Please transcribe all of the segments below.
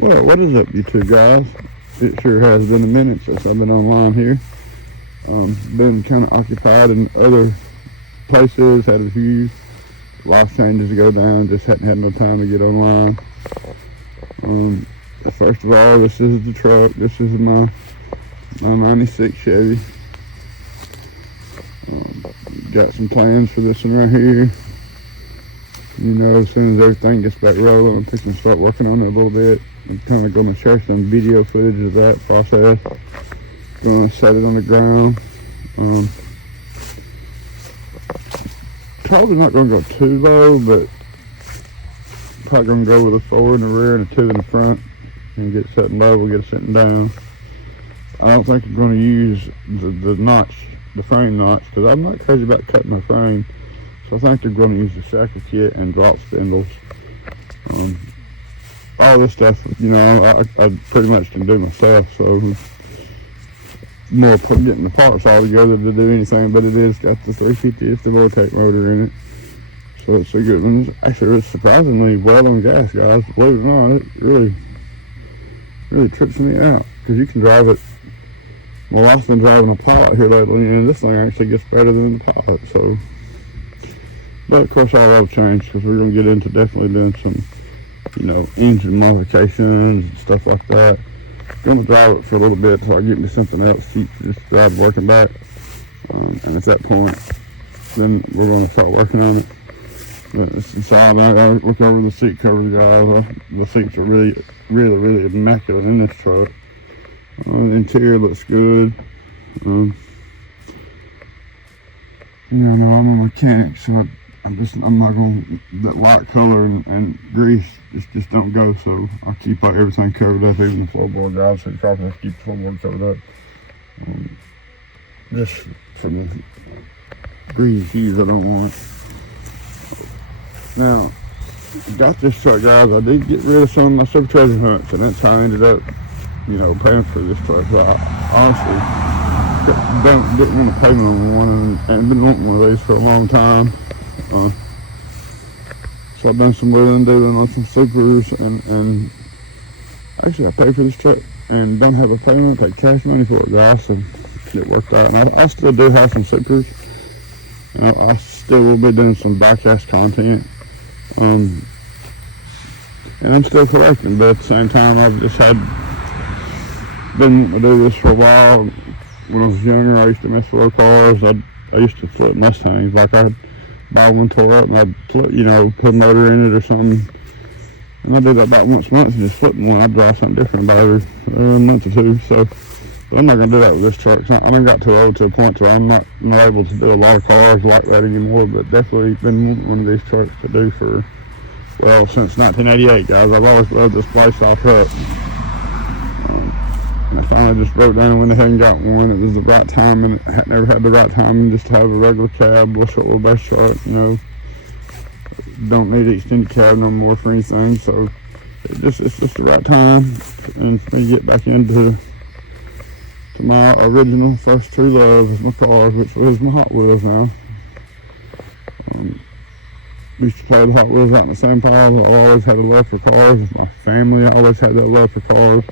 Well, what is up, you two guys? It sure has been a minute since I've been online here. Been kind of occupied in other places, had a few life changes to go down, just hadn't had no time to get online. First of all, this is the truck. This is my 96 Chevy. Got some plans for this one right here. You know, as soon as everything gets back rolling, I'm fixing to start working on it a little bit. I'm kind of going to share some video footage of that process. Going to set it on the ground. Probably not going to go too low, but probably going to go with a 4 in the rear and a 2 in the front. And get something low, we'll get something down. I don't think I'm going to use the notch, the frame notch, because I'm not crazy about cutting my frame. So I think they're going to use the shackle kit and drop spindles. All this stuff, you know, I pretty much can do myself. So more getting the parts all together to do anything, but it is got the 350th Vortex motor in it. So it's a good one. Actually, it's surprisingly well on gas, guys. Believe it or not, it really trips me out, because you can drive it. Well, I've been driving a pot here lately, and this thing actually gets better than the pot. So, but of course, all that'll change, because we're going to get into definitely doing some, you know, engine modifications and stuff like that. I'm going to drive it for a little bit till I get me something else cheap to just drive working back. And at that point, then we're going to start working on it. But it's inside. I gotta look over the seat covers, guys. The seats are really immaculate in this truck. The interior looks good. You know, I'm a mechanic, so I'm not going to, that light color and grease just don't go, so I keep everything covered up, even the floorboard, guys, so you probably have to keep the floorboard covered up. Just from the grease hues I don't want. Now, got this truck, guys. I did get rid of some of my super treasure hunts, and that's how I ended up, you know, paying for this truck. So I honestly didn't want to pay on one, and been wanting one of these for a long time. So I've done some wheeling and dealing on some supers, and actually I paid for this truck and don't have a payment. I paid cash money for it, guys, so it worked out. And I still do have some supers. You know, I still will be doing some diecast content. And I'm still collecting, but at the same time, I've just been wanting to do this for a while. When I was younger, I used to mess with old cars. I used to flip Mustangs. Like, I'd buy one, tore up, and I'd flip, you know, put a motor in it or something. And I did that about once a month, and just flipping one. I'd drive something different about every month or two. So, but I'm not going to do that with this truck. I done got too old to a point where I'm not able to do a lot of cars like that anymore, but definitely been one of these trucks to do for, well, since 1988, guys. I've always loved this place off up. And I finally just broke down and went ahead and got one. It was the right time, and I had never had the right time just to have a regular cab, short wheelbase truck, you know. Don't need an extended cab no more for anything, so it's just the right time, and for me to get back into my original first true love of my cars, which was my Hot Wheels now. We used to play the Hot Wheels out in the same pile. I always had a love for cars. My family always had that love for cars.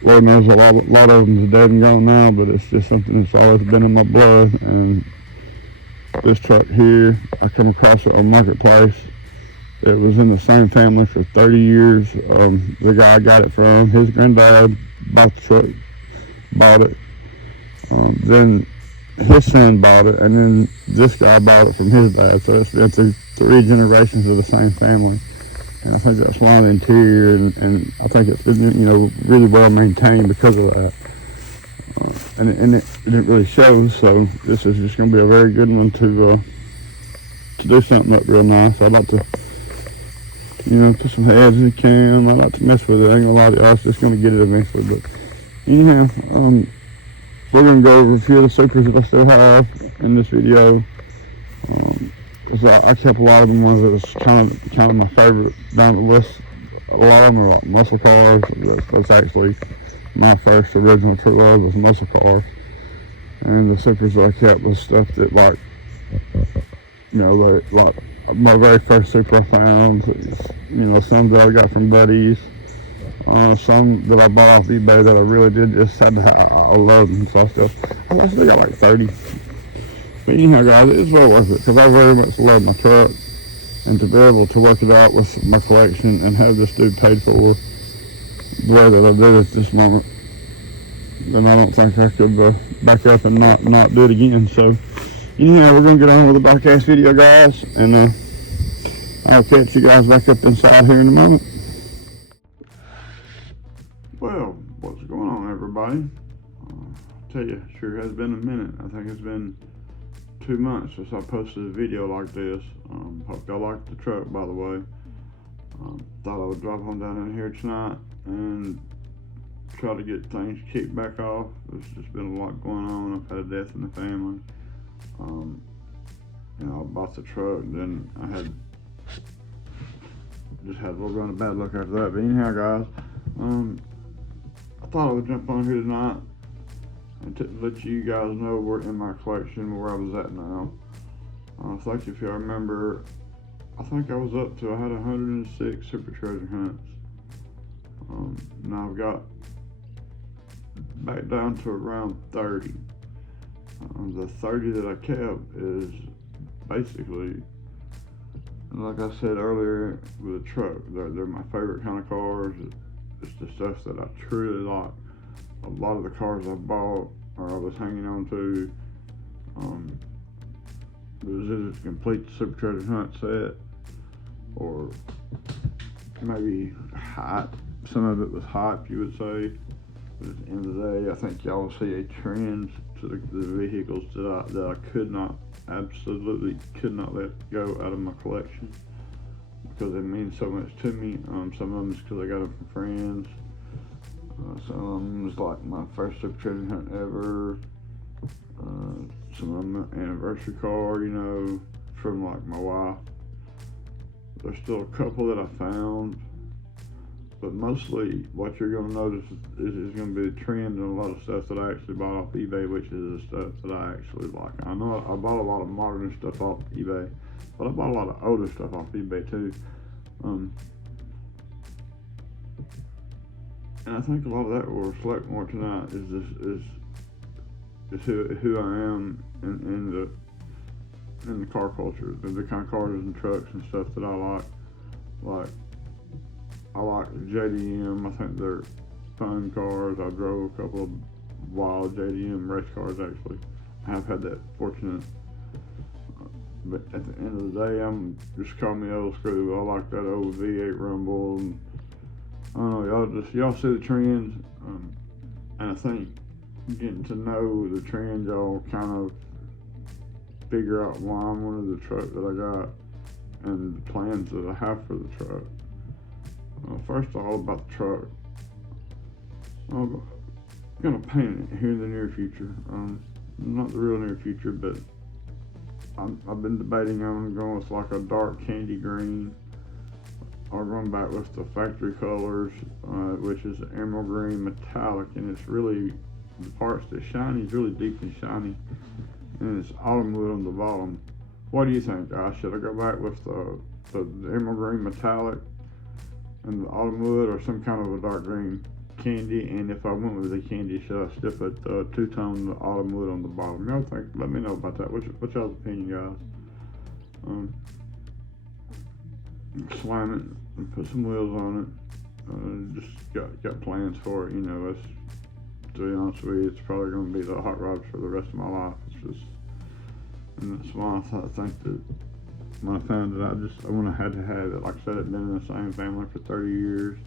Lord knows a lot of them is dead and gone now, but it's just something that's always been in my blood. And this truck here, I come across it on Marketplace. It was in the same family for 30 years. The guy I got it from, his granddad bought the truck, bought it. Then his son bought it, and then this guy bought it from his dad. So it's been through 3 generations of the same family. And I think that's why the interior, and I think it's been, you know, really well maintained because of that. And it didn't really show, so this is just going to be a very good one to do something up real nice. I'd like to, you know, put some heads in the cam. I like to mess with it. I ain't gonna lie to you, I was just gonna get it eventually, but anyhow, we're gonna go over a few of the supers that I still have in this video. Cause I kept a lot of them ones that was kind of my favorite down the list. A lot of them are like muscle cars. That's actually my first original true love was muscle cars, and the supers that I kept was stuff that, like, you know, like my very first Super I found. You know, some that I got from buddies. Some that I bought off eBay that I really did just had to I love them. So I still got like 30. But anyhow, guys, it's well worth it because I very much love my truck. And to be able to work it out with my collection and have this dude paid for the way that I do at this moment, then I don't think I could back up and not do it again. So anyhow, we're going to get on with the diecast video, guys, and I'll catch you guys back up inside here in a moment. Well, what's going on, everybody? I tell you, it sure has been a minute. I think it's been 2 months since I posted a video like this. Hope y'all liked the truck, by the way. Thought I would drop on down in here tonight and try to get things kicked back off. There's just been a lot going on. I've had a death in the family. You know, I bought the truck, then I just had a little run of bad luck after that. But anyhow, guys, I thought I would jump on here tonight and to let you guys know where in my collection where I was at now. So like if y'all remember, I think I was up to, I had 106 super treasure hunts. Now I've got back down to around 30. The 30 that I kept is basically, like I said earlier with the truck, they're my favorite kind of cars. It's the stuff that I truly like. A lot of the cars I bought or I was hanging on to, it was either to complete the super treasure hunt set or maybe hype. Some of it was hype, you would say. But at the end of the day, I think y'all will see a trend to the vehicles that I absolutely could not let go out of my collection because it means so much to me. Some of them is because I got them from friends. Some of them was like my first super treasure hunt ever. Some of them anniversary car, you know, from like my wife. There's still a couple that I found, but mostly what you're going to notice is going to be the trend in a lot of stuff that I actually bought off eBay, which is the stuff that I actually like. I know I bought a lot of modern stuff off eBay, but I bought a lot of older stuff off eBay too. And I think a lot of that will reflect more tonight is who I am in the car culture, the kind of cars and trucks and stuff that I like. Like I like JDM. I think they're fun cars. I drove a couple of wild JDM race cars actually. I have had that fortunate. But at the end of the day, I'm just call me old school. I like that old V8 rumble. And I don't know, y'all see the trends, and I think getting to know the trends, y'all kind of figure out why I'm one of the truck that I got and the plans that I have for the truck. First of all, about the truck, I'm gonna paint it here in the near future. Not the real near future, but I've been debating on going with like a dark candy green. Or going back with the factory colors, which is emerald green metallic, and it's really, the parts that shiny is really deep and shiny, and it's autumn wood on the bottom. What do you think, guys? Should I go back with the emerald green metallic and the autumn wood, or some kind of a dark green candy? And if I went with the candy, should I stick with two-tone autumn wood on the bottom? Y'all think? Let me know about that. What's y'all's opinion, guys? Slam it and put some wheels on it. Just got plans for it, you know. To be honest with you, it's probably going to be the hot rods for the rest of my life. It's just, and that's why I think that when I found it, I had to have it. Like I said, I've been in the same family for 30 years.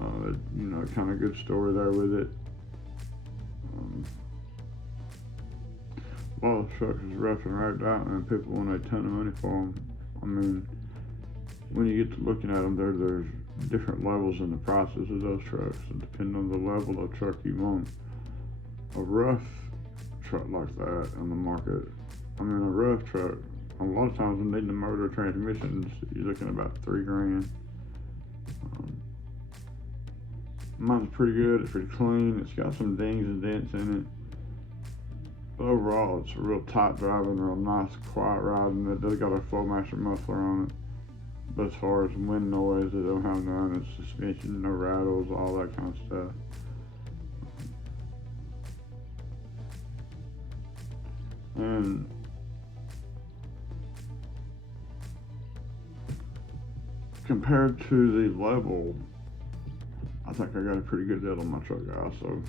You know, kind of good story there with it. A lot of trucks is rough and ragged out, and people want a ton of money for them. I mean, when you get to looking at them, there's different levels in the prices of those trucks, and depending on the level of truck you want. A rough truck like that on the market, I mean a rough truck, a lot of times when needing a motor transmissions, you're looking at about $3,000. Mine's pretty good, it's pretty clean, it's got some dings and dents in it. But overall, it's a real tight driving, real nice, quiet ride, and it does got a Flowmaster muffler on it. But as far as wind noise, it don't have none. It's suspension, no rattles, all that kind of stuff. And compared to the level, I think I got a pretty good deal on my truck, guys. So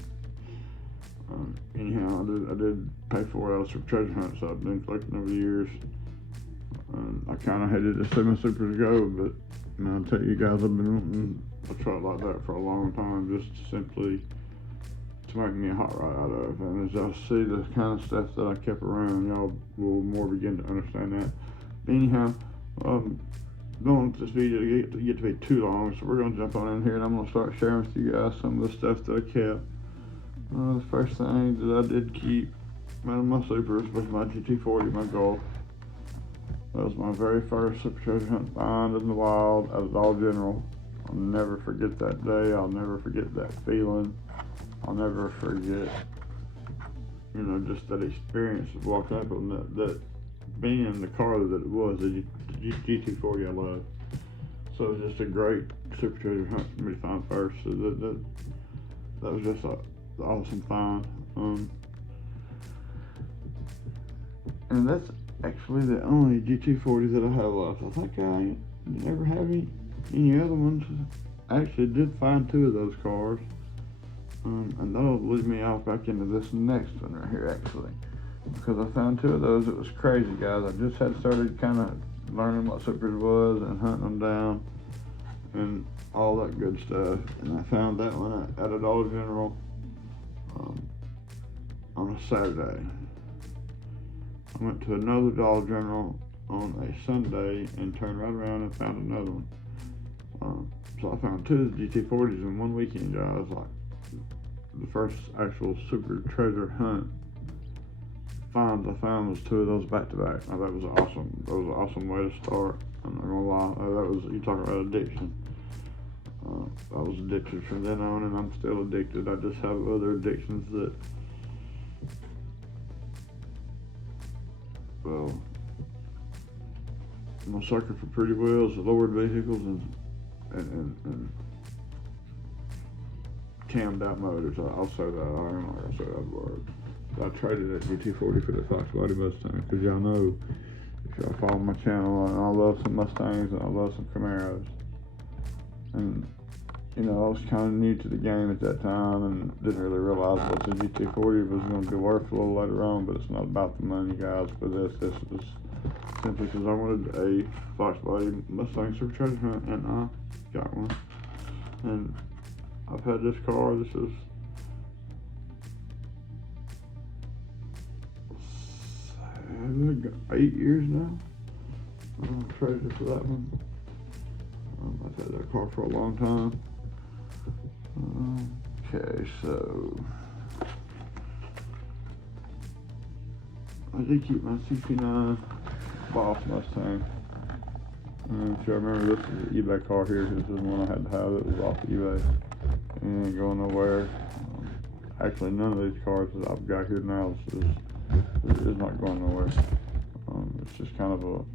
anyhow, I did pay for it out of some treasure hunts I've been collecting over the years. I kind of hated to see my supers go, but I'll tell you guys, I've been wanting a truck like that for a long time, just simply to make me a hot rod out of. And as y'all see the kind of stuff that I kept around, y'all will more begin to understand that. Anyhow, don't want this video to get to be too long, so we're going to jump on in here and I'm going to start sharing with you guys some of the stuff that I kept. The first thing that I did keep out of my supers was my GT40, my Golf. That was my very first super treasure hunt find in the wild out of Dollar General. I'll never forget that day. I'll never forget that feeling. I'll never forget, just that experience of walking up on that being in the car that it was, the GT40 I love. So it was just a great super treasure hunt for me to find first. So that was just an awesome find. And that's actually the only GT40 that I have left. I think I never have any other ones. I actually did find 2 of those cars. And that'll lead me off back into this next one right here, actually. Because I found 2 of those. It was crazy, guys. I just had started kind of learning what supers was and hunting them down and all that good stuff. And I found that one at a Dollar General on a Saturday. I went to another Dollar General on a Sunday and turned right around and found another one. So I found 2 of the GT40s in one weekend, guys. Like the first actual super treasure hunt finds I found was 2 of those back to back. Now that was awesome. That was an awesome way to start. I'm not gonna lie. You talking about addiction. I was addicted from then on, and I'm still addicted. I just have other addictions that, well, I'm a sucker for pretty wheels, lowered vehicles, and cammed out motors. I'll say that. I'm not gonna say that word. I traded that GT40 for the Fox Body Mustang because y'all know, if y'all follow my channel, I love some Mustangs and I love some Camaros. And I was kind of new to the game at that time and didn't really realize what the GT40 was going to be worth a little later on. But it's not about the money, guys. For this was simply because I wanted a Fox Body Mustang Super Treasure Hunt, and I got one. And I've had this car. This is 8 years now. I'm traded for that one. I've had that car for a long time. Okay, so I did keep my CP9 Boss Mustang. If you remember, this is an eBay car here. This is the one I had to have. It was off eBay. It ain't going nowhere. Actually, none of these cars that I've got here now is not going nowhere. It's just kind of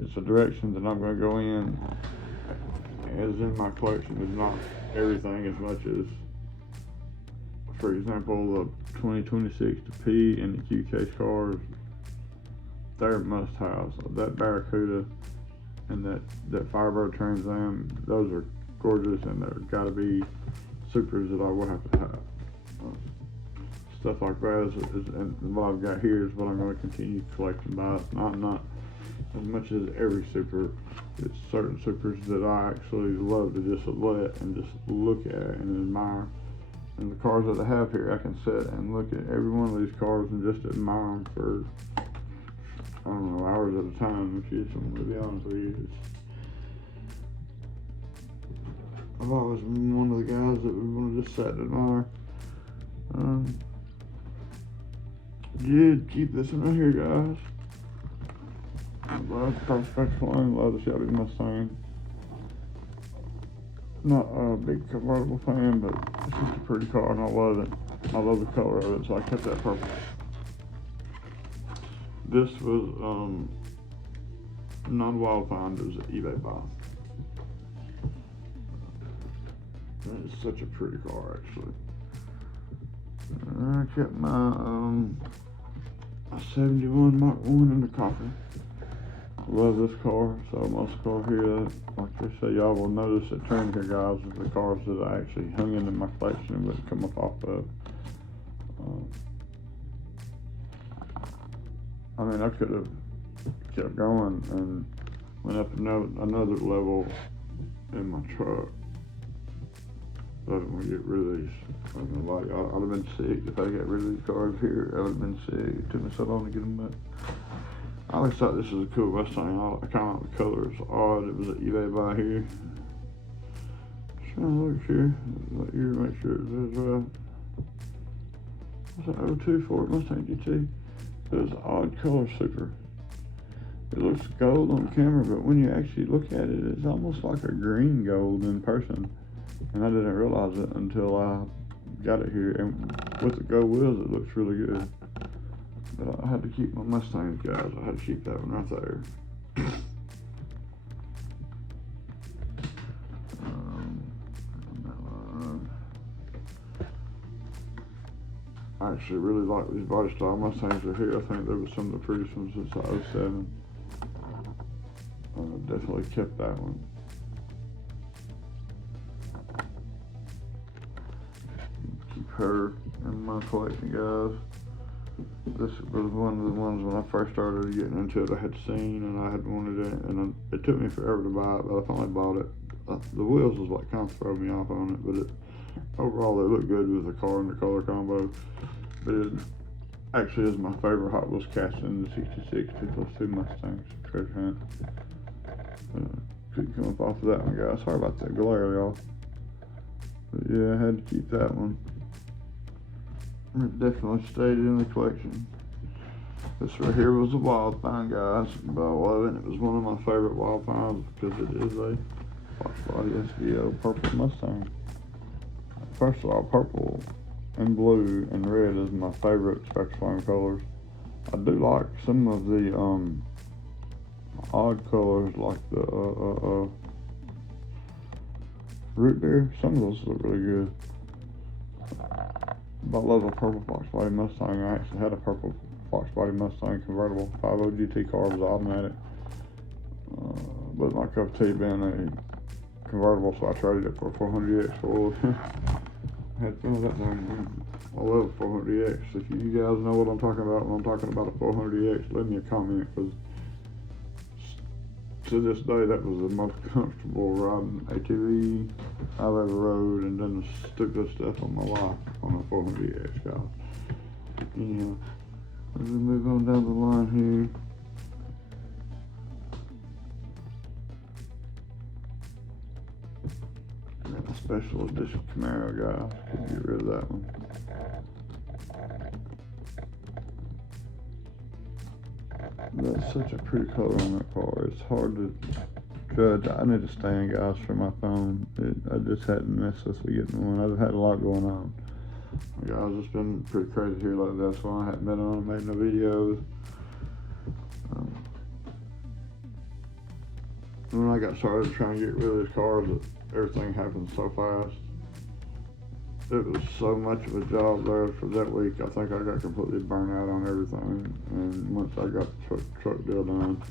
it's a direction that I'm going to go in. As in my collection is not everything as much as, for example, the 2026 P and the Q case cars. They're must-haves. That Barracuda and that Firebird Trans Am, those are gorgeous, and they're got to be supers that I will have to have. Stuff like that and what I've got here is what I'm going to continue collecting by. Not as much as every super. It's certain supers that I actually love to just let and just look at and admire. And the cars that I have here, I can sit and look at every one of these cars and just admire them for, I don't know, hours at a time, if you just want to be honest with you. I've always been one of the guys that would want to just sit and admire. Did keep this one right here, guys. I love the Prospect Flame, love the Chevy Mustang. Not a big convertible fan, but it's just a pretty car and I love it. I love the color of it, so I kept that purple. This was non-wild find. It was an eBay buy. It's such a pretty car, actually. I kept my 71 Mark 1 in the coffee. I love this car. So most car here, like they say, y'all will notice that turn here, guys, is the cars that I actually hung into my collection and wouldn't come up off of. I mean, I could have kept going and went up another level in my truck. But I don't want to get rid of these. I'm gonna lie, I'd have been sick if I got rid of these cars here. I would have been sick. It took me so long to get them back. I always thought this was a cool Mustang. I kind of like the color. It's odd. It was an eBay buy here. Just trying to look here. Let you make sure it says right. What's that? 02 Ford Mustang GT. It was an odd color super. It looks gold on camera, but when you actually look at it, it's almost like a green gold in person. And I didn't realize it until I got it here. And with the gold wheels, it looks really good. But I had to keep my Mustangs, guys. I had to keep that one right there. I actually really like these body style Mustangs are here. I think they were some of the prettiest ones since the 07. Definitely kept that one. Keep her in my collection, guys. This was one of the ones when I first started getting into it I had seen and I had wanted it, and it took me forever to buy it, but I finally bought it. The wheels was like kind of throwing me off on it, but overall they look good with the car and the color combo. But it actually is my favorite Hot Wheels cast in the 66 2+2 Mustangs treasure hunt. Couldn't come up off of that one, guys. Sorry about that glare, y'all. But yeah, I had to keep that one. It definitely stayed in the collection. This right here was a wild find, guys. But I love it. It was one of my favorite wild finds because it is a Fox Body SVO purple Mustang. First of all, purple and blue and red is my favorite Spectre Flame colors. I do like some of the odd colors like the root beer. Some of those look really good. But I love a purple Fox Body Mustang. I actually had a purple Fox Body Mustang convertible 5.0 GT car. It was automatic. But my cup of tea being a convertible, so I traded it for a 400X Ford. I had fun with that thing. I love a 400X. If you guys know what I'm talking about when I'm talking about a 400X, leave me a comment, because to this day that was the most comfortable riding ATV I've ever rode, and done the stupidest stuff on my life on a 400X, guys. Anyhow, as we move on down the line here. A special edition Camaro, guys. Get rid of that one. That's such a pretty color on that car. It's hard to judge. I need a stand, guys, for my phone. I just hadn't messed with getting one. I've had a lot going on. Guys, it's been pretty crazy here lately. That's why I haven't been on and made no videos. When I got started trying to get rid of these cars, everything happened so fast. It was so much of a job there for that week. I think I got completely burnt out on everything. And once I got the truck deal done,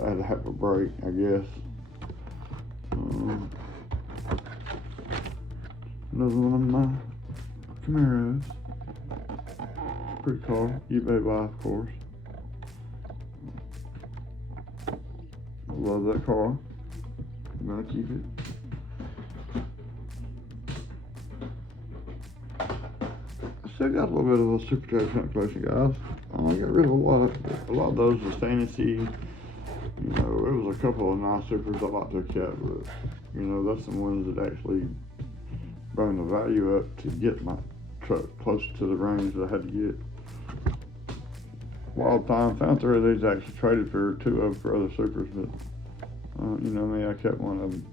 I had to have a break, I guess. Another one of my Camaros. Pretty car. eBay buy, of course. I love that car. I'm gonna keep it. Still got a little bit of a super treasure hunt collection, guys. I got rid of a lot. A lot of those was fantasy. You know, it was a couple of nice supers I like to have kept, but you know, that's the ones that actually bring the value up to get my truck closer to the range that I had to get. Wild time, found 3 of these. Actually traded for 2 of them for other supers, but you know me, I kept one of them.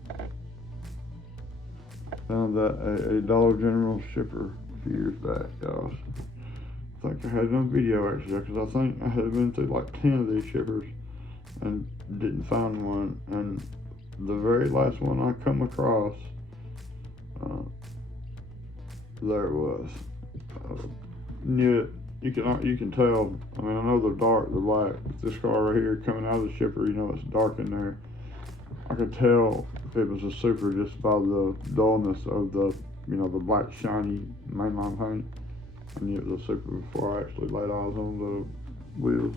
Found that a Dollar General shipper a few years back, guys. think I had it on video actually, because I think I had been through like 10 of these shippers and didn't find one. And the very last one I come across, there it was. Knew it. You can tell. I mean, I know they're dark, they're black. This car right here coming out of the shipper, you know, it's dark in there. I could tell it was a Super just by the dullness of the, you know, the black shiny mainline paint. I knew it was a Super before I actually laid eyes on the wheels.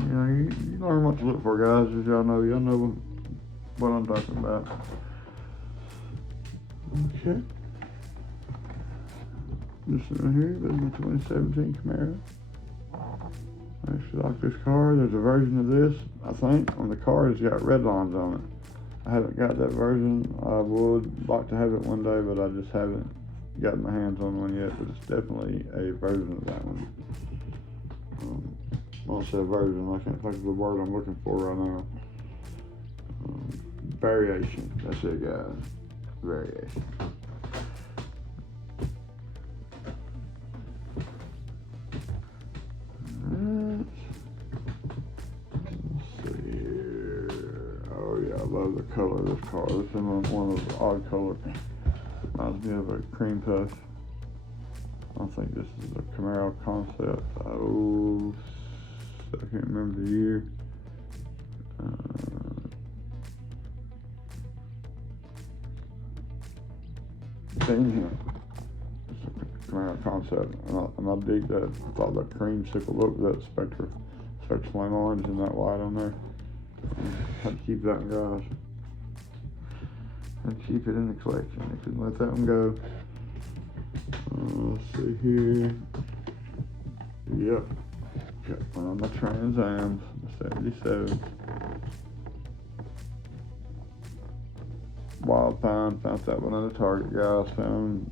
You know, you learn what to look for, guys. As y'all know what I'm talking about. Okay. This right here is my 2017 Camaro. I actually like this car. There's a version of this, I think, on the car. It's got red lines on it. I haven't got that version. I would like to have it one day, but I just haven't gotten my hands on one yet. But it's definitely a version of that one. When I say version, I can't think of the word I'm looking for right now. Variation. That's it, guys. Variation. I love the color of this car. This is one of those odd colors. Reminds me of a cream puff. I think this is a Camaro concept. Oh, I can't remember the year. Damn. It's a Camaro concept. And I dig that. I thought that creamsicle look with that Spectre flame orange and that white on there. Had to keep that in garage. Had to keep it in the collection. I couldn't let that one go. Let's see here. Yep. Got one of my Trans Ams, 77. Wild Pine, found that one at the Target, guys. Found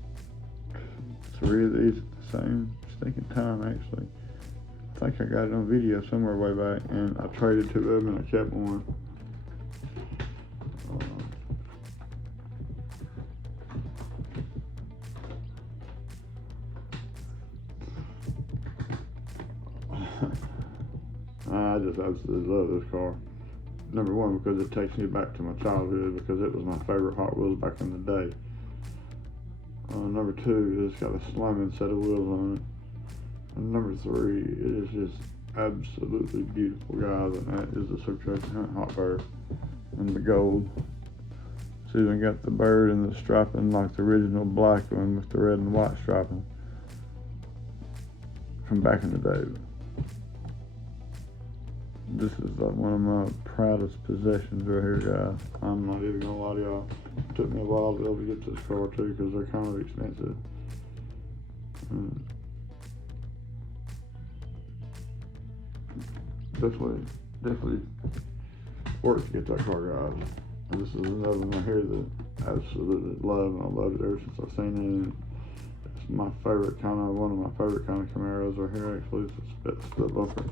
3 of these at the same stinking time, actually. I think I got it on video somewhere way back, and I traded 2 of them and I kept one. I just absolutely love this car. Number one, because it takes me back to my childhood, because it was my favorite Hot Wheels back in the day. Number 2, it's got a slamming set of wheels on it. And number 3, it is just absolutely beautiful, guys, and that is the Supercharger Hunt Hot Bird in the gold. So you got the bird and the striping like the original black one with the red and white striping from back in the day. This is like one of my proudest possessions right here, guys. I'm not even gonna lie to y'all. It took me a while to be able to get this car too, because they're kind of expensive. Definitely worth to get that car, guys. And this is another one right here that I absolutely love, and I loved it ever since I've seen it. And it's my favorite one of my favorite kind of Camaros right here. Actually, it's a split bumper.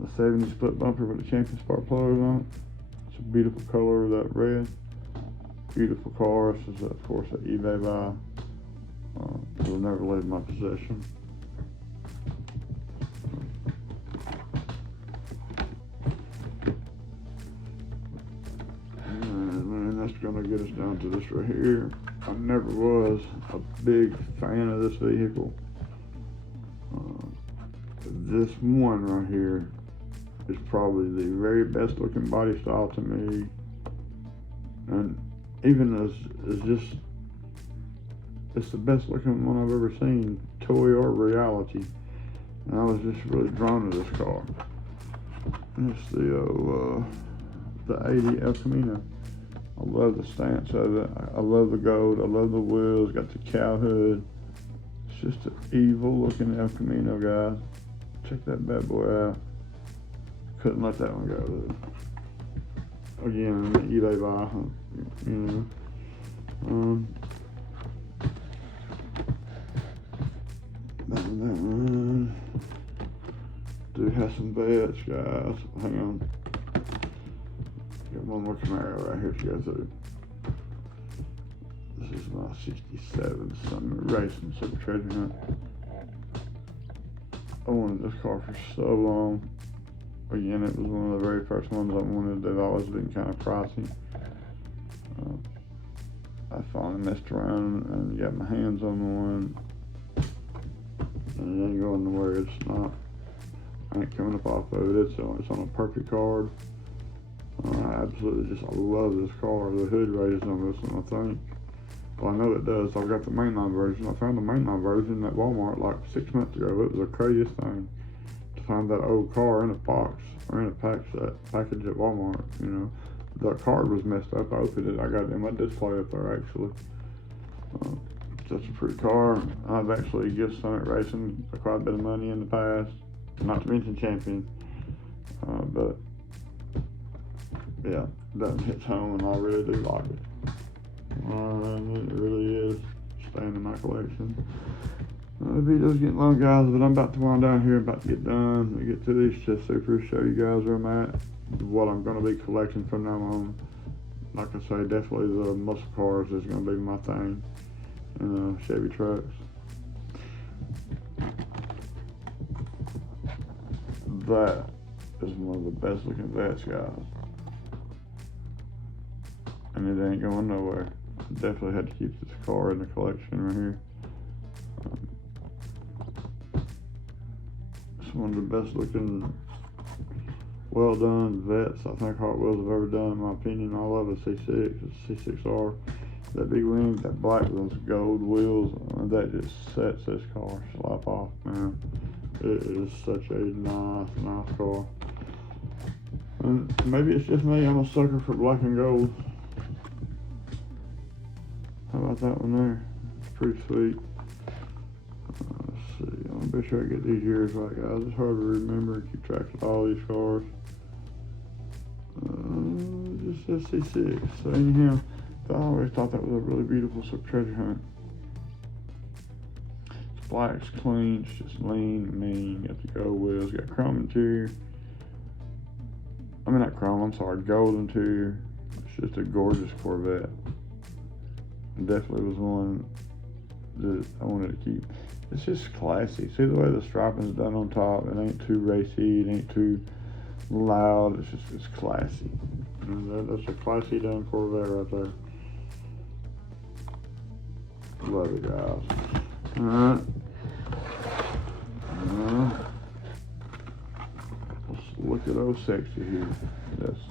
The 70 split bumper with the Champion Spark plugs on it. It's a beautiful color of that red. Beautiful car. This is, of course, an eBay buy. It'll never leave my possession. And that's gonna get us down to this right here. I never was a big fan of this vehicle. This one right here is probably the very best looking body style to me, and even as just, it's the best looking one I've ever seen, toy or reality. And I was just really drawn to this car. It's the 80 El Camino. I love the stance of it. I love the gold. I love the wheels. Got the cow hood. It's just an evil looking El Camino, guys. Check that bad boy out. Couldn't let that one go. Again, eBay buy, you know. That one. Do have some bets, guys. Hang on. Got one more Camaro right here to go through. This is my 67 Summer Racing Super Treasure Hunt. I wanted this car for so long. Again, it was one of the very first ones I wanted. They've always been kind of pricey. I finally messed around and got my hands on one, and it ain't going nowhere. It's not. I ain't coming up off of it. It's on a perfect card. I absolutely just love this car. The hood raises on this one, I think. Well, I know it does. I've got the mainline version. I found the mainline version at Walmart like 6 months ago. It was the craziest thing to find that old car in a box or in a package at Walmart. You know, the card was messed up. I opened it. I got it in my display up there actually. Such a pretty car. I've actually given Summit Racing quite a bit of money in the past, not to mention Champion. But yeah, that hits home, and I really do like it. It really is staying in my collection. The video's getting long, guys, but I'm about to wind down here. I'm about to get done. I get to these Chess Supers, show you guys where I'm at, what I'm going to be collecting from now on. Like I say, definitely the muscle cars is going to be my thing, and Chevy trucks. That is one of the best looking vets, guys, and it ain't going nowhere. Definitely had to keep this car in the collection right here. It's one of the best looking, well done vets I think Hot Wheels have ever done, in my opinion. I love a C6, it's a C6R. That big wing, that black with those gold wheels, that just sets this car slap off, man. It is such a nice car. And maybe it's just me, I'm a sucker for black and gold. How about that one there? It's pretty sweet. Let's see, I'm gonna be sure I get these years right, guys. It's hard to remember and keep track of all these cars. Just says C6. So anyhow, I always thought that was a really beautiful treasure hunt. It's black, it's clean, it's just lean, mean. Got the gold wheels, got chrome interior. I mean not chrome, I'm sorry, gold interior. It's just a gorgeous Corvette. Definitely was one that I wanted to keep. It's just classy. See the way the striping's done on top? It ain't too racy, it ain't too loud. It's classy. And that's a classy done Corvette right there. Love it, guys. Alright. Let's look at old sexy here. That's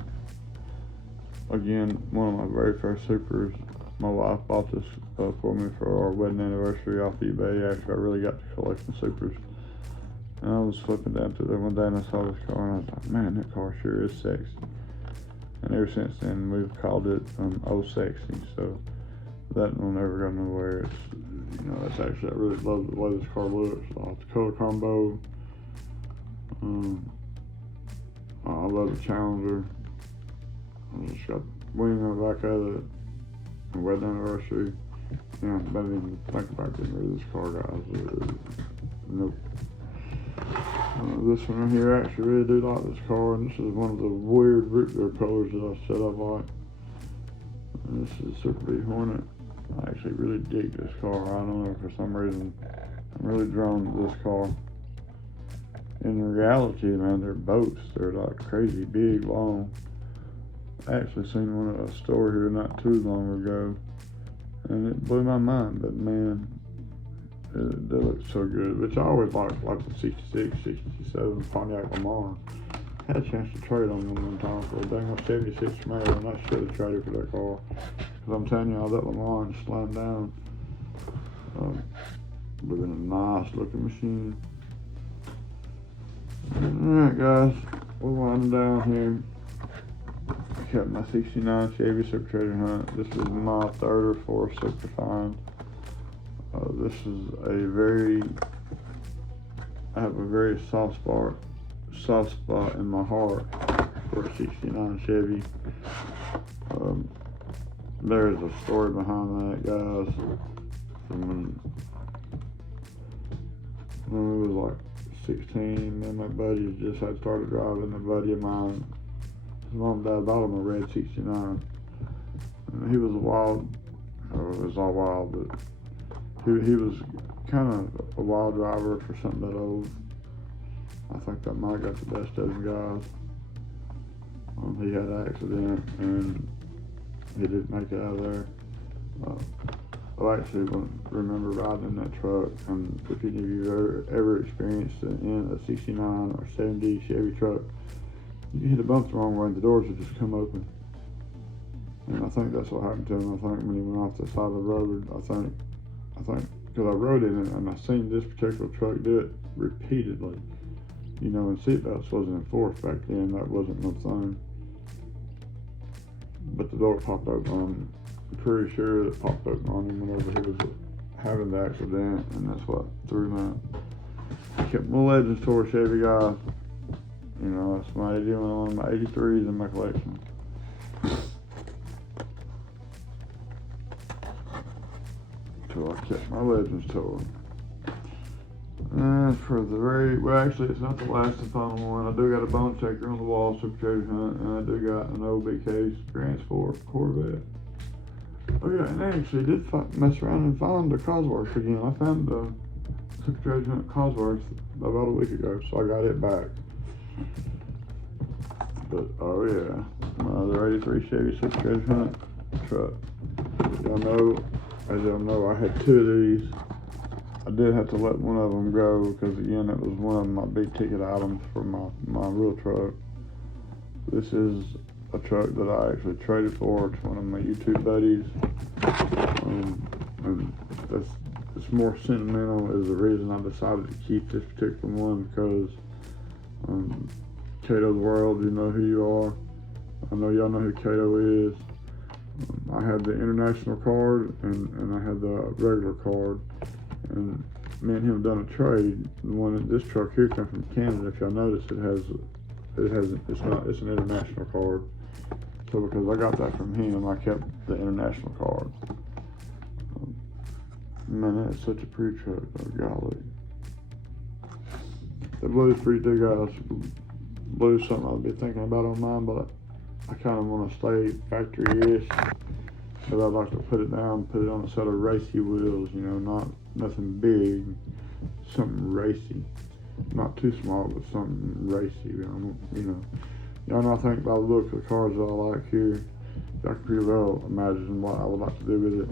again one of my very first Supers. My wife bought this for me for our wedding anniversary off eBay. Actually, I really got to collecting Supers. And I was flipping down through there one day and I saw this car and I was like, man, that car sure is sexy. And ever since then, we've called it Oh Sexy. So that will never go nowhere. It's, you know, that's actually, I really love the way this car looks. The color combo. I love the Challenger. I just got wing on the back of it. Wedding anniversary. Yeah, I didn't even think about getting rid of this car, guys. Nope. This one right here, I actually really do like this car, and this is one of the weird root beer colors that I said I like. And this is Super B Hornet. I actually really dig this car. I don't know, for some reason, I'm really drawn to this car. In reality, man, they're boats. They're like crazy big, long. I actually seen one at a store here not too long ago, and it blew my mind, but man, they look so good. Which I always liked the 66, 67 Pontiac Le Mans. Had a chance to trade on them one time for a dang old 76 Camaro, and I should have traded for that car. Because I'm telling y'all, that Le Mans slammed down. Would have been a nice looking machine. Alright, guys, we're winding down here. Got my 69 Chevy Super Treasure Hunt. This is my third or fourth Super find. This is I have a very soft spot in my heart for a 69 Chevy. There is a story behind that, guys. From when we was like 16, me and my buddies just had started driving. A buddy of mine, his mom and dad bought him a red 69. And he was it was all wild, but he was kind of a wild driver for something that old. I think that might got the best of him, guys. He had an accident and he didn't make it out of there. I actually remember riding in that truck, and if any of you ever experienced in a 69 or 70 Chevy truck, you hit a bump the wrong way and the doors would just come open. And I think that's what happened to him. I think when he went off the side of the road, I think because I rode in it and I seen this particular truck do it repeatedly. You know, and seatbelts wasn't enforced back then. That wasn't no thing. But the door popped open on him. I'm pretty sure it popped open on him whenever he was having the accident, and that's what threw him out. I kept my Legends Tour Chevy, guys. You know, that's my 81, my 83s in my collection. So I kept my Legends Tour. And for the actually, it's not the last and final one. I do got a bone checker on the wall, Super Treasure Hunt, and I do got an OBK Grand Sport Corvette. Oh yeah, and I actually did mess around and find the Cosworth again. I found the Super Treasure Hunt Cosworth about a week ago, so I got it back. But oh yeah, my other 83 Chevy Super Treasure Hunt truck. As y'all know, I had two of these. I did have to let one of them go because again, it was one of my big ticket items for my real truck. This is a truck that I actually traded for to one of my YouTube buddies. And it's more sentimental is the reason I decided to keep this particular one, because Cato the World, you know who you are. I know y'all know who Cato is. I had the international card and I had the regular card. And me and him done a trade. This truck here comes from Canada. If y'all notice, it's an international card. So because I got that from him, I kept the international card. Man, that's such a pretty truck, though, golly. The blue's pretty good, guys. Blue's something I'll be thinking about on mine, but I kind of want to stay factory-ish. So I'd like to put it down, put it on a set of racy wheels, you know, not nothing big, something racy. Not too small, but something racy, you know. Y'all know, I think by the look of the cars that I like here, I can pretty well imagine what I would like to do with it.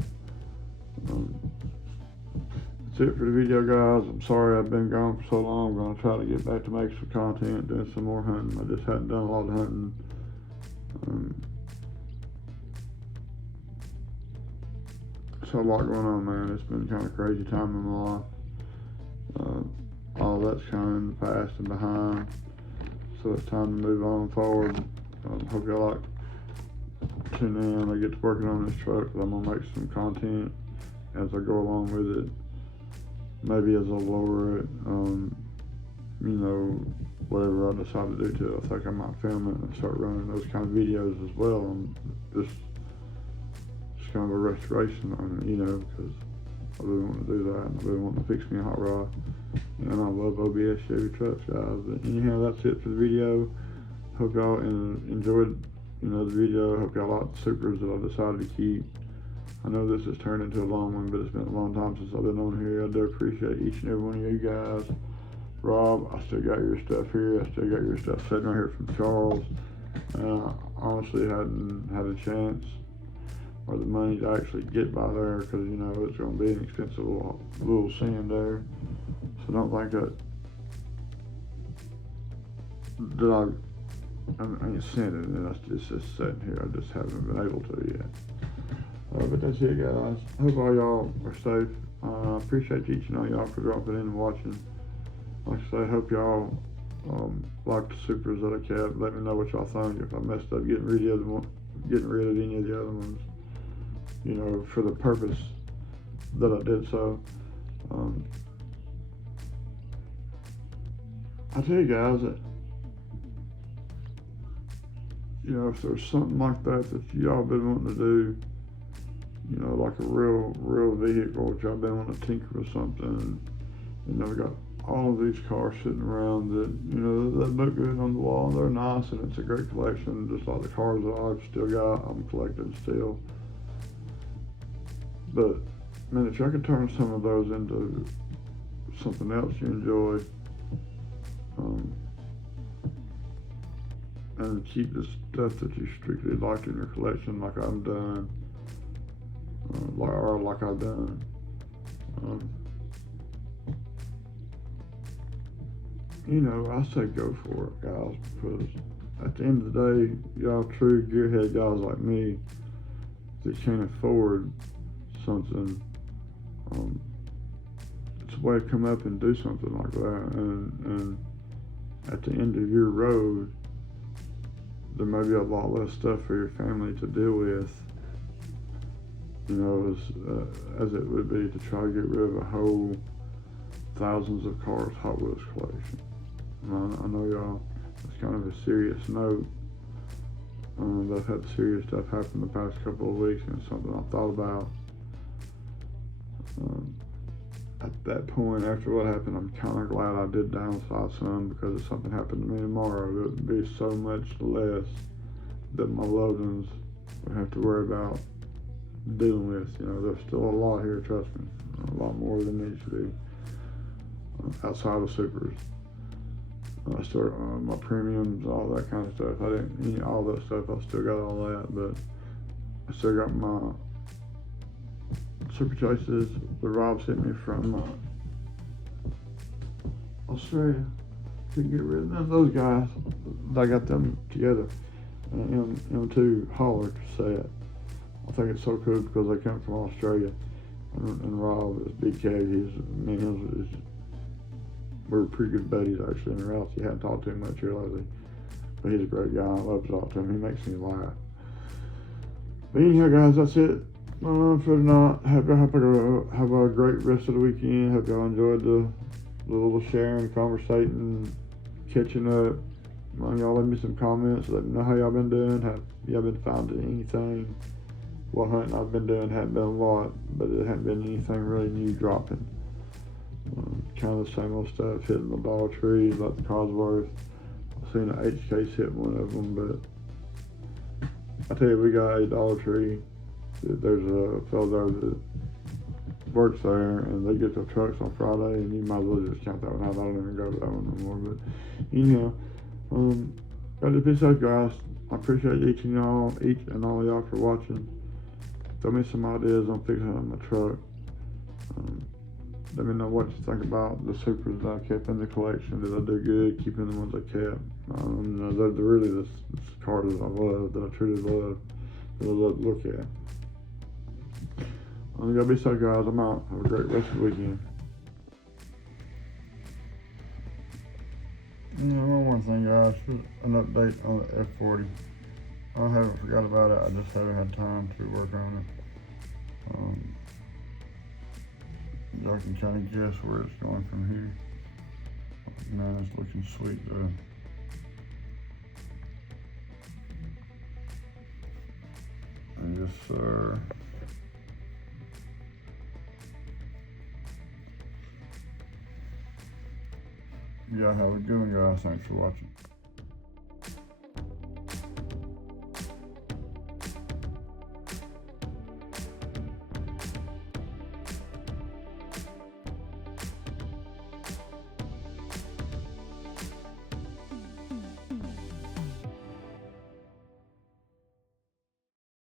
That's it for the video, guys. I'm sorry I've been gone for so long. I'm going to try to get back to make some content, doing some more hunting. I just hadn't done a lot of hunting. So a lot going on, man. It's been kind of crazy time in my life. All that's kind of in the past and behind. So it's time to move on forward. Hope y'all like tuning in when I get to working on this truck. I'm going to make some content as I go along with it. Maybe as I lower it, you know, whatever I decide to do to it. I think I might film it and start running those kind of videos as well. And just kind of a restoration on it, you know, because I really want to do that, and I really want to fix me a hot rod, and I love OBS Chevy trucks, guys. But anyhow, that's it for the video. Hope y'all enjoyed, you know, the video. Hope y'all like the Supras that I decided to keep. I know this has turned into a long one, but it's been a long time since I've been on here. I do appreciate each and every one of you guys. Rob, I still got your stuff here. I still got your stuff sitting right here from Charles. Honestly hadn't had a chance or the money to actually get by there, because you know it's going to be an expensive little sand there. So don't think that I ain't sent it, and it's just sitting here. I just haven't been able to yet. But that's it, guys. Hope all y'all are safe. I appreciate each and all y'all for dropping in and watching. Like I say, hope y'all like the Supras that I kept. Let me know what y'all think. If I messed up getting rid of any of the other ones, you know, for the purpose that I did so. I tell you guys that, you know, if there's something like that y'all been wanting to do, you know, like a real vehicle, if y'all been wanting to tinker with something, you know, we got all of these cars sitting around that, you know, that look good on the wall. They're nice, and it's a great collection, just like the cars that I've still got. I'm collecting still. But man, if y'all could turn some of those into something else you enjoy, and keep the stuff that you strictly like in your collection, like I've done, like I've done. I say go for it, guys, because at the end of the day, y'all true gearhead guys like me that can't afford something, it's a way to come up and do something like that, and at the end of your road, there may be a lot less stuff for your family to deal with, as it would be to try to get rid of a whole thousands of cars Hot Wheels collection. I know y'all, it's kind of a serious note. I've had serious stuff happen the past couple of weeks, and it's something I thought about. At that point, after what happened, I'm kind of glad I did downsize some, because if something happened to me tomorrow, it would be so much less that my loadings would have to worry about dealing with. There's still a lot here, trust me, a lot more than needs to be outside of supers. I still my premiums, all that kind of stuff. I didn't all that stuff. I still got all that, but I still got my super choices. The Rob sent me from Australia to get rid of them. Those guys, I got them together. M2 hauler set. I think it's so cool because they come from Australia. And Rob is big cave. We're pretty good buddies actually. And Ralph, you hadn't talked to him much here lately, but he's a great guy. I love to talk to him. He makes me laugh. But anyhow, guys, that's it. For tonight. Have a great rest of the weekend. Hope y'all enjoyed the little sharing, conversating, catching up. Y'all leave me some comments. Let me know how y'all been doing. Have y'all been finding anything? What hunting I've been doing hadn't been a lot, but it hadn't been anything really new dropping. Kind of the same old stuff, hitting the Dollar Tree, like the Cosworth. I've seen an HK's hit one of them, but I tell you, we got a Dollar Tree. There's a fellow there that works there, and they get their trucks on Friday, and you might as well just count that one out. I don't even go to that one no more, but anyhow, got to be safe, guys. I appreciate each and all of y'all for watching. Throw me some ideas on fixing up my truck. Let me know what you think about the supers that I kept in the collection. Did I do good keeping the ones I kept? They're really the cars that I love, that I truly love, that I love to look at. You gotta be safe, guys. I'm out. Have a great rest of the weekend. One more thing, guys. An update on the F40. I haven't forgot about it. I just haven't had time to work on it. Y'all can kind of guess where it's going from here. Man, it's looking sweet though. And yes, sir. Y'all have a good one, guys. Thanks for watching.